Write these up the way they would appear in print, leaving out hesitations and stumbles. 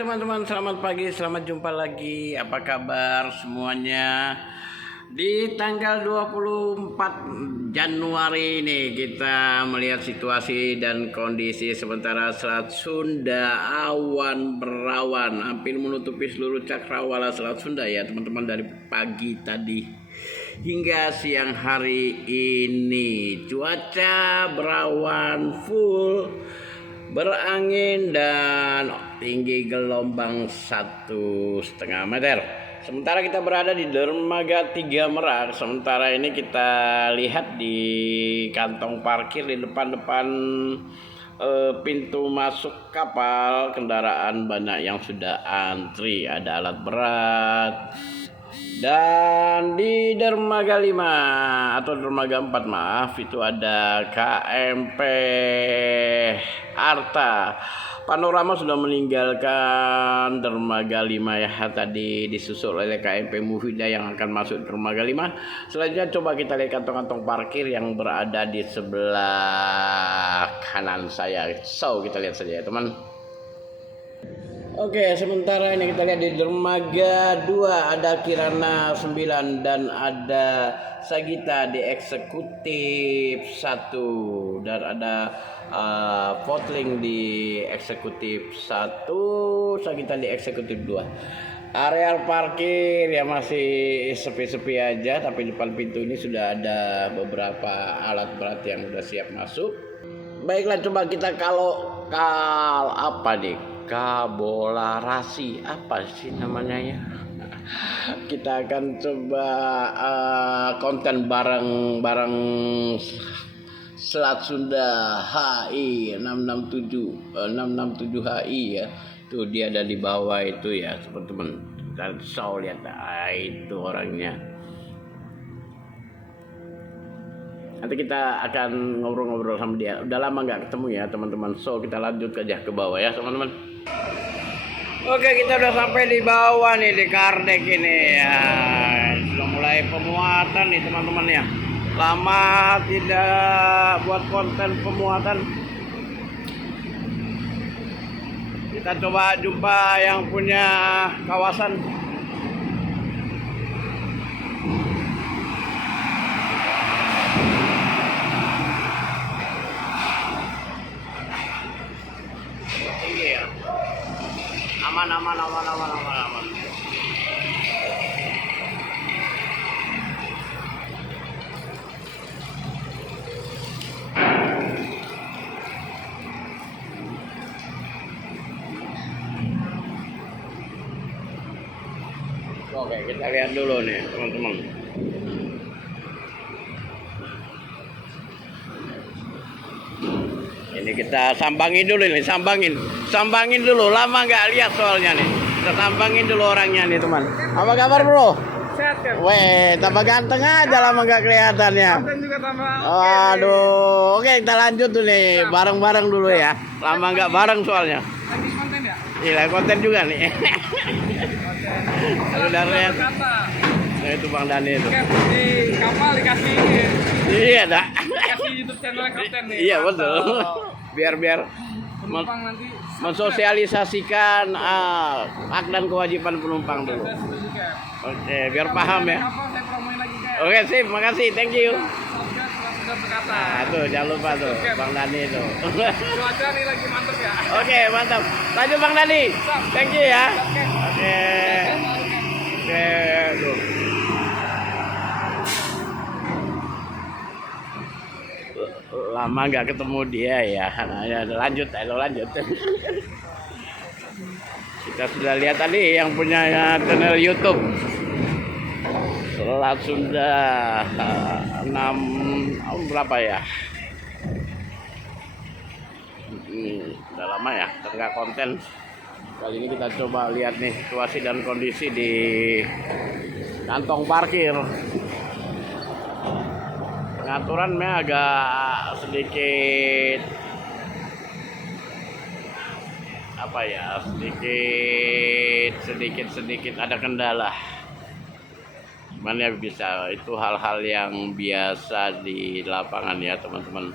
Teman-teman, selamat pagi, selamat jumpa lagi. Apa kabar semuanya? Di tanggal 24 Januari ini kita melihat situasi dan kondisi sementara Selat Sunda awan berawan hampir menutupi seluruh cakrawala Selat Sunda ya teman-teman, dari pagi tadi hingga siang hari ini. Cuaca berawan full, berangin dan tinggi gelombang 1,5 meter. Sementara kita berada di dermaga 3 Merak. Sementara ini kita lihat di kantong parkir di depan pintu masuk kapal, kendaraan banyak yang sudah antri, ada alat berat. Dan di dermaga 5 atau dermaga 4 maaf, itu ada KMP Arta. Panorama sudah meninggalkan dermaga 5 ya, tadi disusul oleh KMP Mufidah yang akan masuk dermaga 5. Selanjutnya coba kita lihat kantong-kantong parkir yang berada di sebelah kanan saya. So kita lihat saja ya teman. Oke, sementara ini kita lihat di dermaga 2 ada Kirana 9 dan ada Sagita di eksekutif 1 dan ada Potling di eksekutif 1, Sagita di eksekutif 2. Areal parkir ya masih sepi-sepi aja, tapi depan pintu ini sudah ada beberapa alat berat yang sudah siap masuk. Baiklah, coba kita kalau apa nih? Kabolarasi apa sih namanya ya? Kita akan coba konten bareng Selat Sunda HI 667 HI ya. Tuh dia ada di bawah itu ya teman-teman. Kita lihat itu orangnya. Nanti kita akan ngobrol-ngobrol sama dia. Udah lama nggak ketemu ya teman-teman. So kita lanjut aja ke bawah ya teman-teman. Oke, kita udah sampai di bawah nih, di Kardec ini ya. Sudah mulai pemuatan nih teman-teman ya. Lama tidak buat konten pemuatan. Kita coba jumpa yang punya kawasan. Aman. Oke, kita lihat dulu nih teman-teman. Ini kita sambangin dulu nih, sambangin dulu. Lama nggak lihat soalnya nih. Kita sambangin dulu orangnya nih teman. Apa kabar bro? Sehat kan? Weh, tambah ganteng aja, lama nggak kelihatan ya. Konten juga tambah. Waduh, oke kita lanjut tuh nih, bareng-bareng dulu ya. Lama nggak bareng soalnya. Lagi konten ya? Iya, konten juga nih. Halo Darren. Nah, itu Bang Dani itu. Di kapal dikasih ini. Iya, dah. Dikasih YouTube channel Kapten nih. Iya, betul. Biar Penumpang nanti mensosialisasikan hak dan kewajiban penumpang dulu. Oke, biar paham ya. Kapal saya promoin lagi kan. Oke, sip, makasih, thank you. Sudah berkata. Nah, tuh jangan lupa tuh, Bang Dani itu. Cuaca nih lagi mantep ya. Oke, mantap. Lanjut Bang Dani. Thank you ya. Oke. Oke, tuh. Lama nggak ketemu dia ya. Nah, ya lanjut. Kita sudah lihat tadi yang punya channel YouTube Selat Sunda 6 berapa ya? Udah lama ya nggak konten. Kali ini kita coba lihat nih situasi dan kondisi di kantong parkir. Pengaturannya agak sedikit apa ya, sedikit ada kendala. Cuman ya bisa, itu hal-hal yang biasa di lapangan ya teman-teman.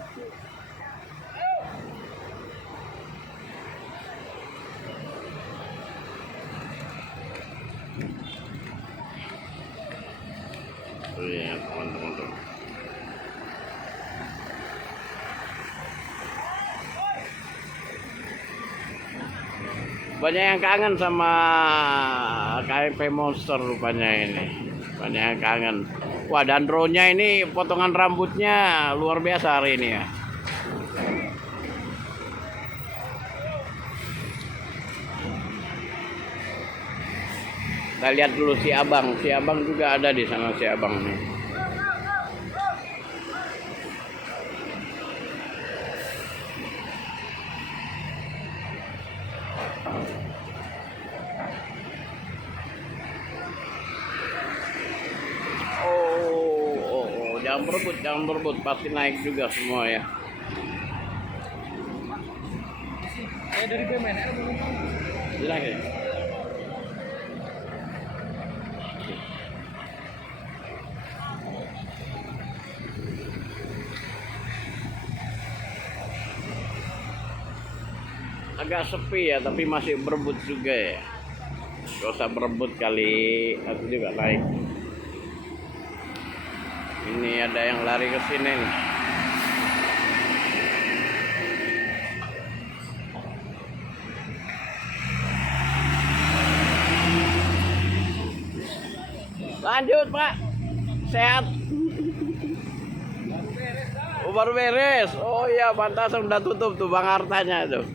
Iya, teman-teman tuh. Banyak yang kangen sama KMP Monster rupanya ini. Banyak yang kangen. Wah, dan drone-nya ini potongan rambutnya luar biasa hari ini ya. Kita lihat dulu si Abang. Si Abang juga ada di sana, si Abang nih. Oh, jangan berebut, pasti naik juga semua ya. Dari BMNR menumpang. Silakan. Agak sepi ya, tapi masih berebut juga ya. Gak usah berebut kali, aku juga naik. Ini ada yang lari ke sini nih. Lanjut Pak, sehat. Oh, baru beres. Oh iya, pantasan udah tutup tuh Bang Hartanya tuh.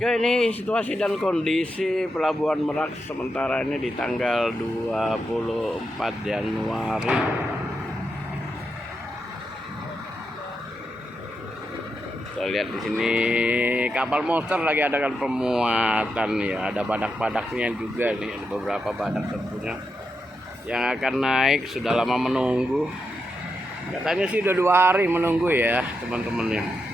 Oke, ini situasi dan kondisi Pelabuhan Merak sementara ini di tanggal 24 Januari. Kita lihat di sini kapal Monster lagi adakan pemuatan ya. Ada badak-badaknya juga nih, ada beberapa badak tentunya yang akan naik. Sudah lama menunggu. Katanya sih udah 2 hari menunggu ya teman-temannya.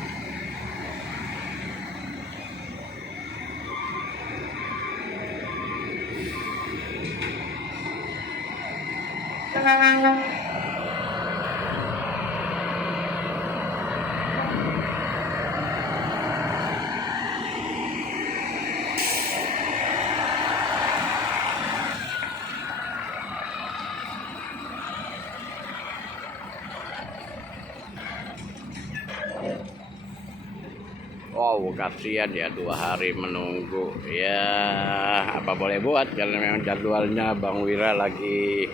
Wow, kasihan ya 2 hari menunggu. Ya, apa boleh buat karena memang jadwalnya Bang Wira lagi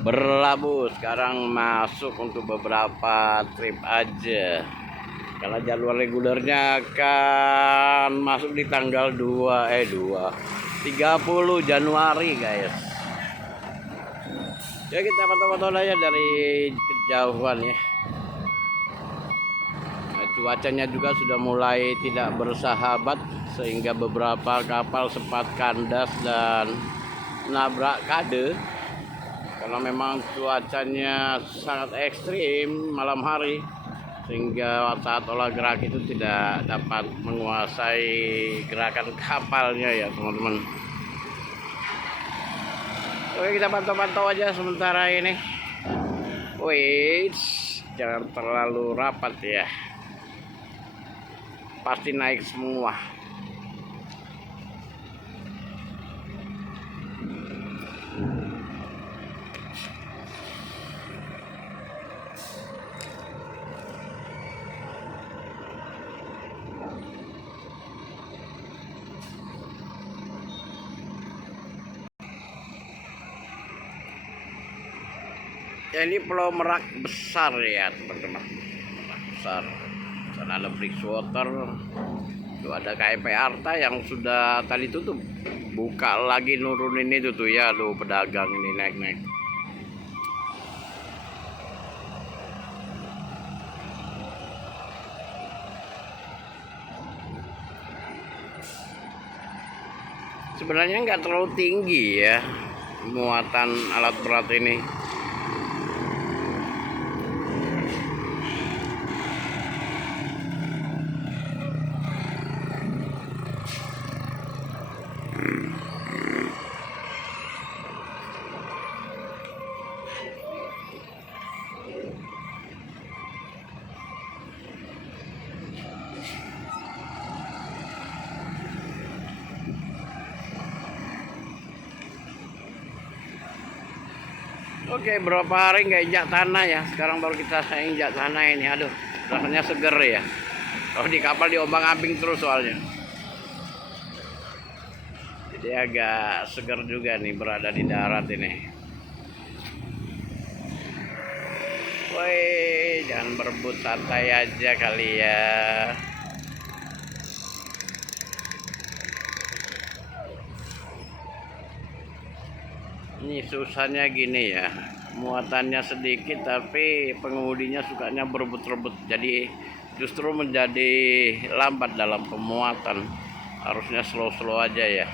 berlabuh. Sekarang masuk untuk beberapa trip aja. Karena jadwal regulernya akan masuk di tanggal 30 Januari, guys. Ya, kita pantau-pantau aja dari kejauhan ya. Cuacanya juga sudah mulai tidak bersahabat sehingga beberapa kapal sempat kandas dan nabrak kade karena memang cuacanya sangat ekstrim malam hari sehingga saat olah gerak itu tidak dapat menguasai gerakan kapalnya ya teman-teman. Oke, kita pantau-pantau aja sementara ini. Wait, jangan terlalu rapat ya. Pasti naik semua. Ya, ini Pulau Merak besar ya teman-teman, besar. Sana ada Bridgewater, tuh ada KMP Arta yang sudah tadi tutup, buka lagi nurunin itu tuh ya, tuh pedagang ini naik-naik. Sebenarnya nggak terlalu tinggi ya muatan alat berat ini. Oke, berapa hari nggak injak tanah ya. Sekarang baru kita injak tanah ini. Aduh, rasanya seger ya. Kalau di kapal diombang-ambing terus soalnya. Jadi agak seger juga nih berada di darat ini. Woi, jangan berebut, santai aja kali ya. Ini susahnya gini ya, muatannya sedikit tapi pengemudinya sukanya berebut-rebut, jadi justru menjadi lambat dalam pemuatan. Harusnya slow-slow aja ya.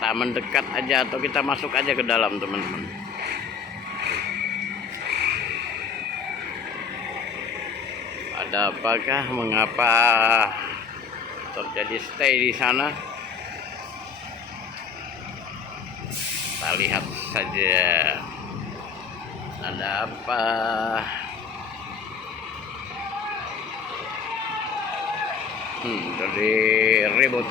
Tak mendekat aja atau kita masuk aja ke dalam, teman-teman. Ada apakah, mengapa terjadi stay di sana? Kita lihat saja. Ada apa? Jadi ribut.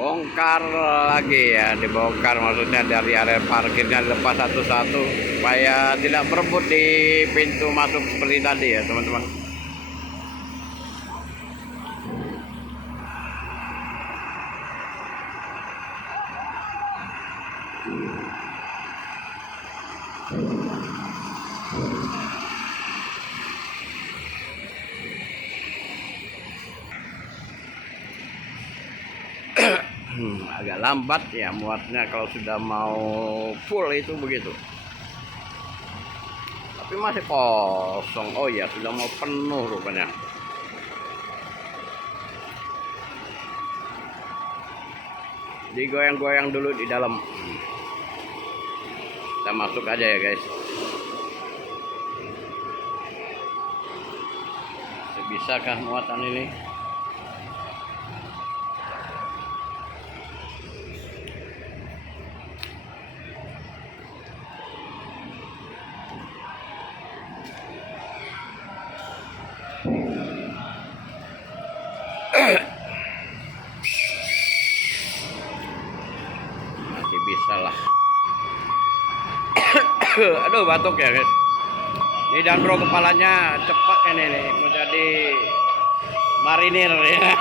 Bongkar lagi ya, dibongkar maksudnya dari area parkirnya dilepas satu-satu supaya tidak berebut di pintu masuk seperti tadi ya, teman-teman. Agak lambat ya muatnya kalau sudah mau full itu begitu. Tapi masih kosong. Oh ya, sudah mau penuh rupanya. Digoyang-goyang dulu di dalam. Kita masuk aja ya guys. Bisakah muatan ini? Masih bisa lah. Aduh, batuk ya guys. Ini Dandro kepalanya cepat ini nih, mau jadi marinir ya.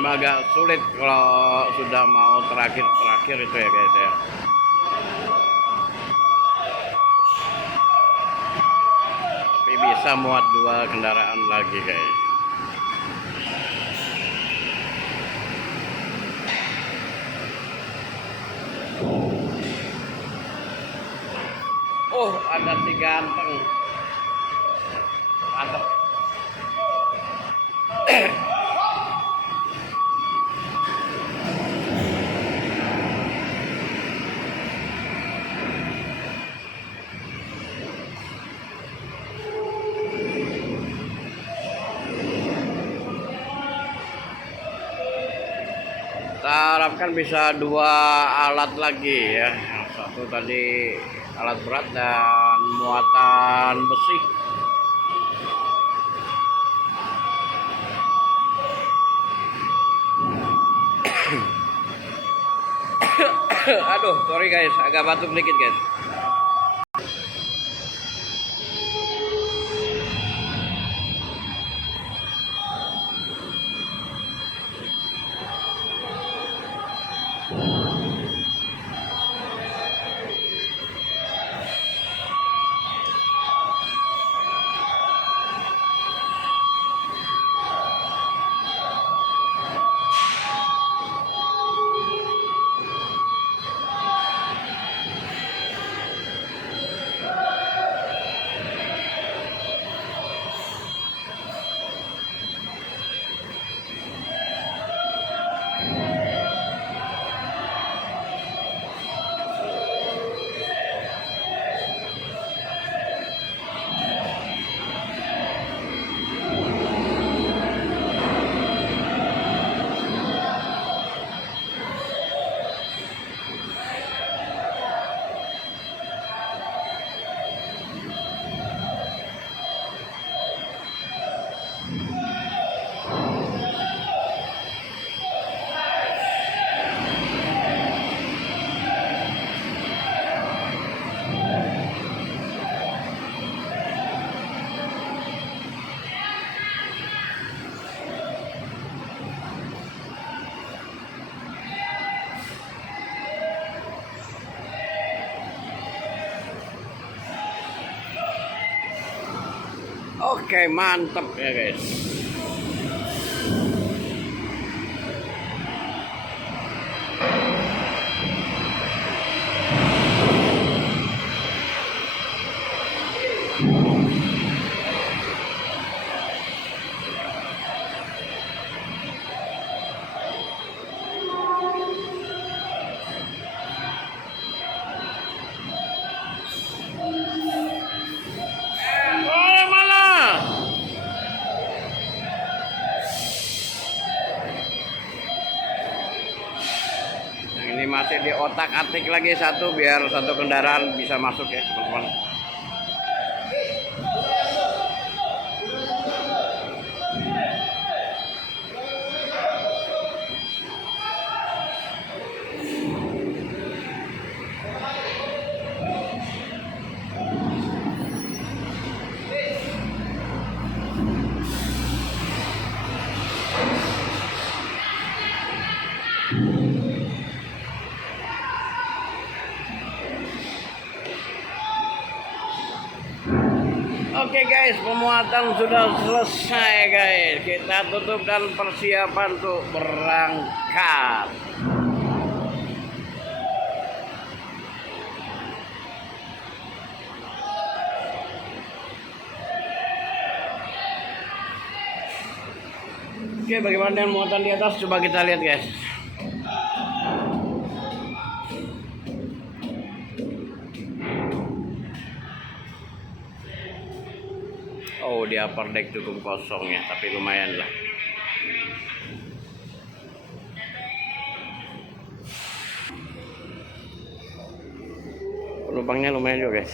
Emang agak sulit kalau sudah mau terakhir itu ya guys ya. Tapi bisa muat 2 kendaraan lagi guys. Oh, ada si ganteng. Mantap. Kita harapkan bisa 2 alat lagi ya. Yang satu tadi alat berat dan muatan besi. Aduh, sorry guys, agak batuk dikit guys. Oke, mantap ya guys. Ini masih di otak-atik lagi satu biar satu kendaraan bisa masuk ya teman-teman. Oke guys, pemuatan sudah selesai guys. Kita tutup dan persiapan untuk berangkat. Oke, bagaimana dengan muatan di atas? Coba kita lihat guys. Oh, di upper deck cukup kosong ya, tapi lumayan lah. Penumpangnya lumayan juga guys.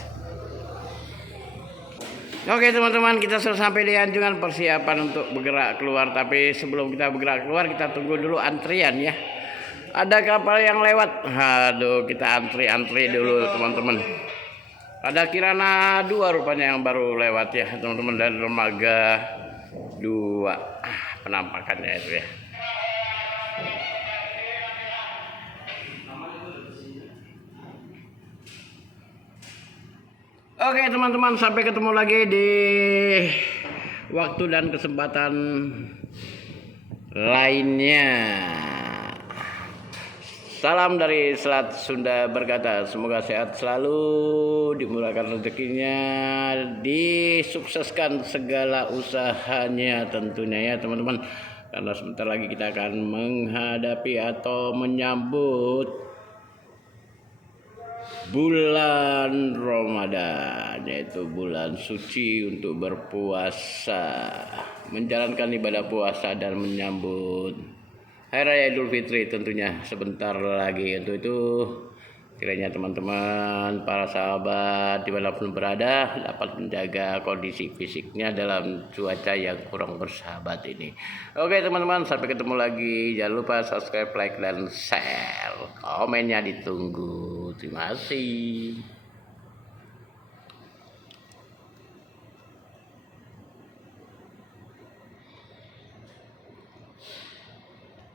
Oke teman-teman, kita sudah sampai di Anjungan, persiapan untuk bergerak keluar. Tapi sebelum kita bergerak keluar, kita tunggu dulu antrian ya. Ada kapal yang lewat. Aduh, kita antri dulu teman-teman. Ada Kirana 2 rupanya yang baru lewat ya teman-teman, dari dermaga 2. Penampakannya itu ya. Oke teman-teman, sampai ketemu lagi di waktu dan kesempatan lainnya. Salam dari Selat Sunda berkata, semoga sehat selalu, dimurahkan rezekinya, disukseskan segala usahanya tentunya ya teman-teman. Karena sebentar lagi kita akan menghadapi atau menyambut bulan Ramadan, yaitu bulan suci untuk berpuasa, menjalankan ibadah puasa dan menyambut Hari Raya Idul Fitri tentunya sebentar lagi. Untuk itu kiranya teman-teman, para sahabat dimanapun berada dapat menjaga kondisi fisiknya dalam cuaca yang kurang bersahabat ini. Oke teman-teman, sampai ketemu lagi. Jangan lupa subscribe, like, dan share. Komennya ditunggu. Terima kasih.